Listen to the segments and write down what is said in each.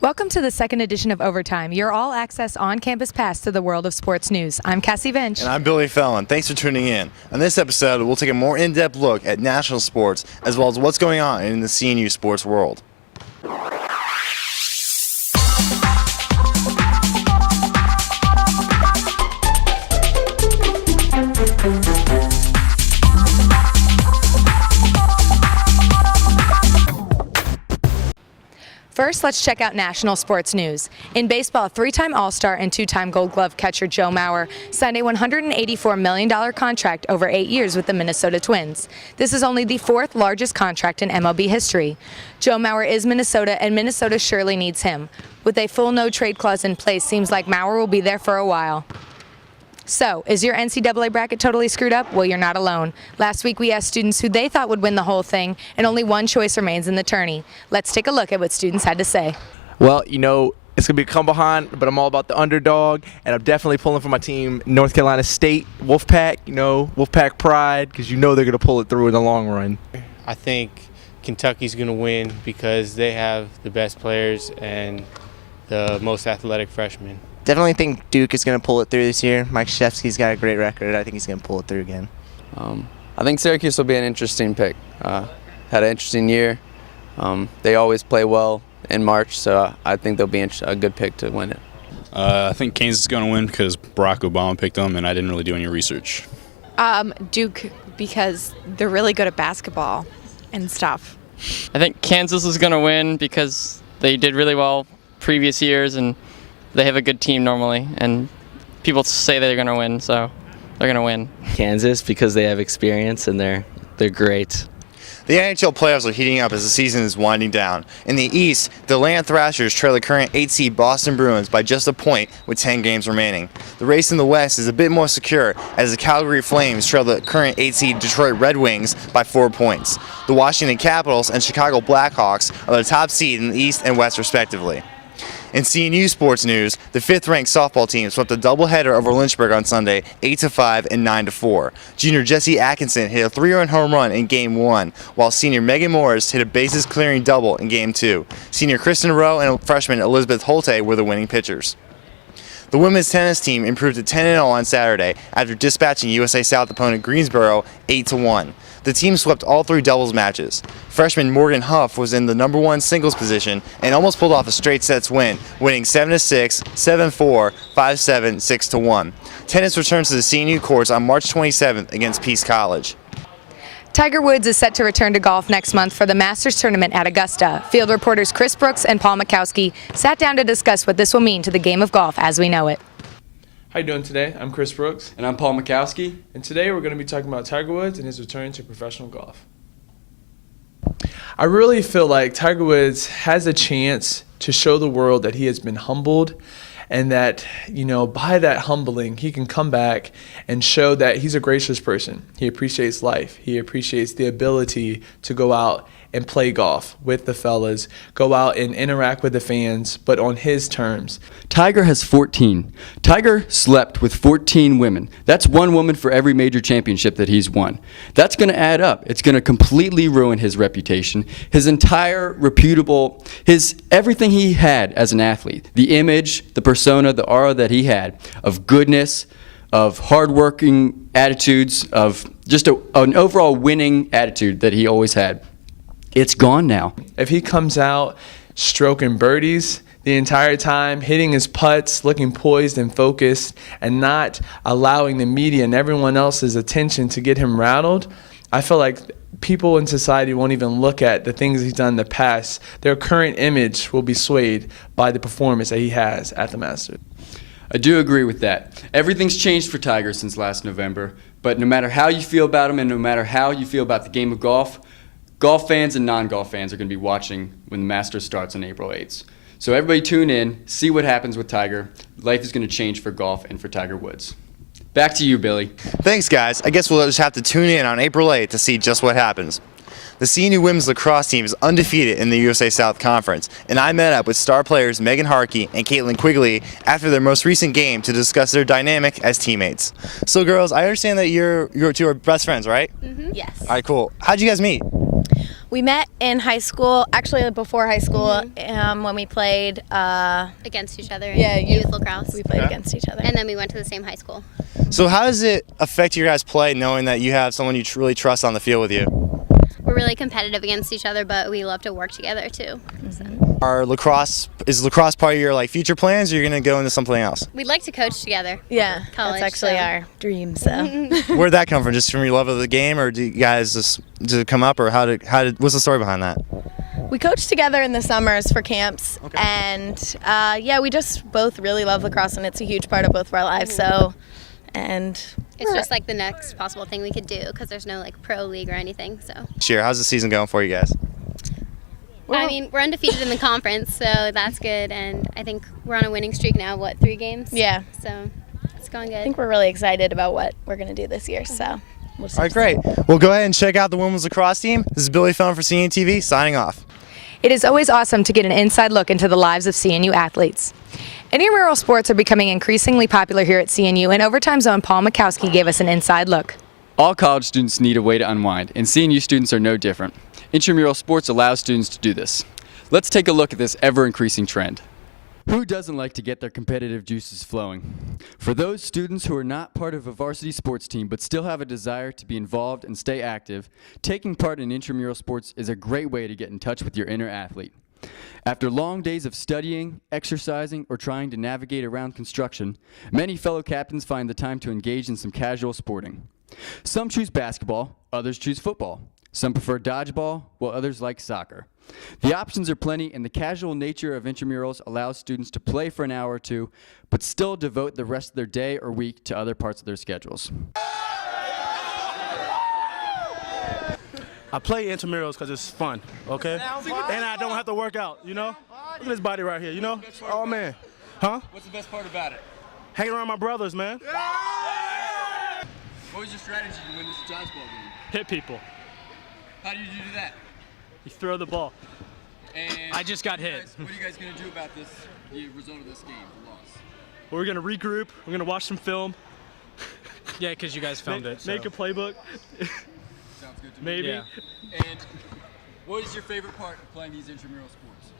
Welcome to the second edition of Overtime, your all-access on-campus pass to the world of sports news. I'm Cassie Vench. And I'm Billy Fallon. Thanks for tuning in. On this episode, we'll take a more in-depth look at national sports, as well as what's going on in the CNU sports world. First, let's check out national sports news. In baseball, three-time All-Star and two-time Gold Glove catcher Joe Mauer signed a $184 million contract over 8 years with the Minnesota Twins. This is only the fourth largest contract in MLB history. Joe Mauer is Minnesota, and Minnesota surely needs him. With a full no-trade clause in place, seems like Mauer will be there for a while. So, is your NCAA bracket totally screwed up? Well, you're not alone. Last week we asked students who they thought would win the whole thing, and only one choice remains in the tourney. Let's take a look at what students had to say. Well, it's going to be a come behind, but I'm all about the underdog, and I'm definitely pulling for my team, North Carolina State, Wolfpack, Wolfpack pride, because they're going to pull it through in the long run. I think Kentucky's going to win because they have the best players and the most athletic freshmen. Definitely think Duke is going to pull it through this year. Mike Krzyzewski's got a great record. I think he's going to pull it through again. I think Syracuse will be an interesting pick. Had an interesting year. They always play well in March, so I think they'll be a good pick to win it. I think Kansas is going to win because Barack Obama picked them, and I didn't really do any research. Duke, because they're really good at basketball and stuff. I think Kansas is going to win because they did really well previous years, and they have a good team normally, and people say they're going to win, so they're going to win. Kansas, because they have experience and they're great. The NHL playoffs are heating up as the season is winding down. In the East, the Atlanta Thrashers trail the current 8 seed Boston Bruins by just a point with 10 games remaining. The race in the West is a bit more secure as the Calgary Flames trail the current 8 seed Detroit Red Wings by 4 points. The Washington Capitals and Chicago Blackhawks are the top seed in the East and West respectively. In CNU sports news, the 5th-ranked softball team swept a doubleheader over Lynchburg on Sunday, 8-5 and 9-4. Junior Jesse Atkinson hit a 3-run home run in Game 1, while senior Megan Morris hit a bases-clearing double in Game 2. Senior Kristen Rowe and freshman Elizabeth Holte were the winning pitchers. The women's tennis team improved to 10-0 on Saturday after dispatching USA South opponent Greensboro 8-1. The team swept all 3 doubles matches. Freshman Morgan Huff was in the number 1 singles position and almost pulled off a straight sets win, winning 7-6, 7-4, 5-7, 6-1. Tennis returns to the CNU courts on March 27th against Peace College. Tiger Woods is set to return to golf next month for the Masters tournament at Augusta. Field reporters Chris Brooks and Paul Makowski sat down to discuss what this will mean to the game of golf as we know it. How you doing today? I'm Chris Brooks. And I'm Paul Makowski. And today we're going to be talking about Tiger Woods and his return to professional golf. I really feel like Tiger Woods has a chance to show the world that he has been humbled, and that, by that humbling, he can come back and show that he's a gracious person. He appreciates life. He appreciates the ability to go out and play golf with the fellas, go out and interact with the fans, but on his terms. Tiger has 14. Tiger slept with 14 women. That's one woman for every major championship that he's won. That's going to add up. It's going to completely ruin his reputation, his entire everything he had as an athlete, the image, the persona, the aura that he had of goodness, of hardworking attitudes, of just an overall winning attitude that he always had. It's gone now. If he comes out stroking birdies the entire time, hitting his putts, looking poised and focused, and not allowing the media and everyone else's attention to get him rattled, I feel like people in society won't even look at the things he's done in the past. Their current image will be swayed by the performance that he has at the Masters. I do agree with that. Everything's changed for Tiger since last November, but no matter how you feel about him and no matter how you feel about the game of golf, golf fans and non-golf fans are going to be watching when the Masters starts on April 8th. So everybody tune in, see what happens with Tiger. Life is going to change for golf and for Tiger Woods. Back to you, Billy. Thanks, guys. I guess we'll just have to tune in on April 8th to see just what happens. The CNU women's lacrosse team is undefeated in the USA South Conference, and I met up with star players Megan Harkey and Caitlin Quigley after their most recent game to discuss their dynamic as teammates. So, girls, I understand that you're two are best friends, right? Mm-hmm. Yes. All right, cool. How'd you guys meet? We met in high school, actually before high school, when we played against each other in youth lacrosse. We played against each other. And then we went to the same high school. So how does it affect your guys' play knowing that you have someone you really trust on the field with you? We're really competitive against each other, but we love to work together too. So. Is lacrosse part of your future plans, or you're gonna go into something else? We'd like to coach together. Yeah, college, that's actually our dream. So. Where'd that come from? Just from your love of the game, or do you guys just come up, or what's the story behind that? We coach together in the summers for camps, and we just both really love lacrosse, and it's a huge part of both of our lives. So, and it's just the next possible thing we could do because there's no pro league or anything. So. Cheer. How's the season going for you guys? I mean, we're undefeated in the conference, so that's good, and I think we're on a winning streak now. 3 games? Yeah. So it's going good. I think we're really excited about what we're going to do this year. So. We'll All right, great. Well, go ahead and check out the women's lacrosse team. This is Billy Fellon for CNU TV, signing off. It is always awesome to get an inside look into the lives of CNU athletes. Intramural sports are becoming increasingly popular here at CNU, and Overtime's own Paul Mikowski gave us an inside look. All college students need a way to unwind, and CNU students are no different. Intramural sports allows students to do this. Let's take a look at this ever-increasing trend. Who doesn't like to get their competitive juices flowing? For those students who are not part of a varsity sports team but still have a desire to be involved and stay active, taking part in intramural sports is a great way to get in touch with your inner athlete. After long days of studying, exercising, or trying to navigate around construction, many fellow captains find the time to engage in some casual sporting. Some choose basketball, others choose football. Some prefer dodgeball, while others like soccer. The options are plenty, and the casual nature of intramurals allows students to play for an hour or two, but still devote the rest of their day or week to other parts of their schedules. I play intramurals because it's fun, okay? And I don't have to work out, Look at this body right here, Oh, man. Huh? What's the best part about it? Hanging around my brothers, man. What was your strategy to win this dodgeball game? Hit people. How do you do that? You throw the ball. And I just got hit. What are you guys going to do about the result of this game, the loss? We're going to regroup. We're going to watch some film. Yeah, because you guys filmed it. Make a playbook. Sounds good to me. Maybe. Yeah. And what is your favorite part of playing these intramural sports?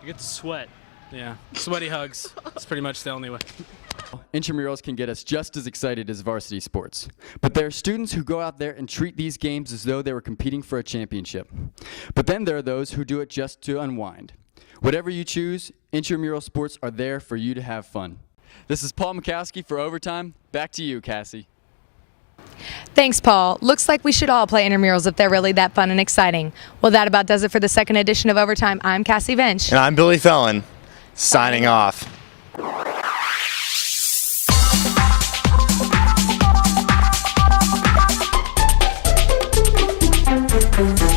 You get to sweat. Yeah, sweaty hugs. It's pretty much the only way. Intramurals can get us just as excited as varsity sports. But there are students who go out there and treat these games as though they were competing for a championship. But then there are those who do it just to unwind. Whatever you choose, intramural sports are there for you to have fun. This is Paul Mikowski for Overtime. Back to you, Cassie. Thanks, Paul. Looks like we should all play intramurals if they're really that fun and exciting. Well, that about does it for the second edition of Overtime. I'm Cassie Vench. And I'm Billy Fellon, signing off. Thank you.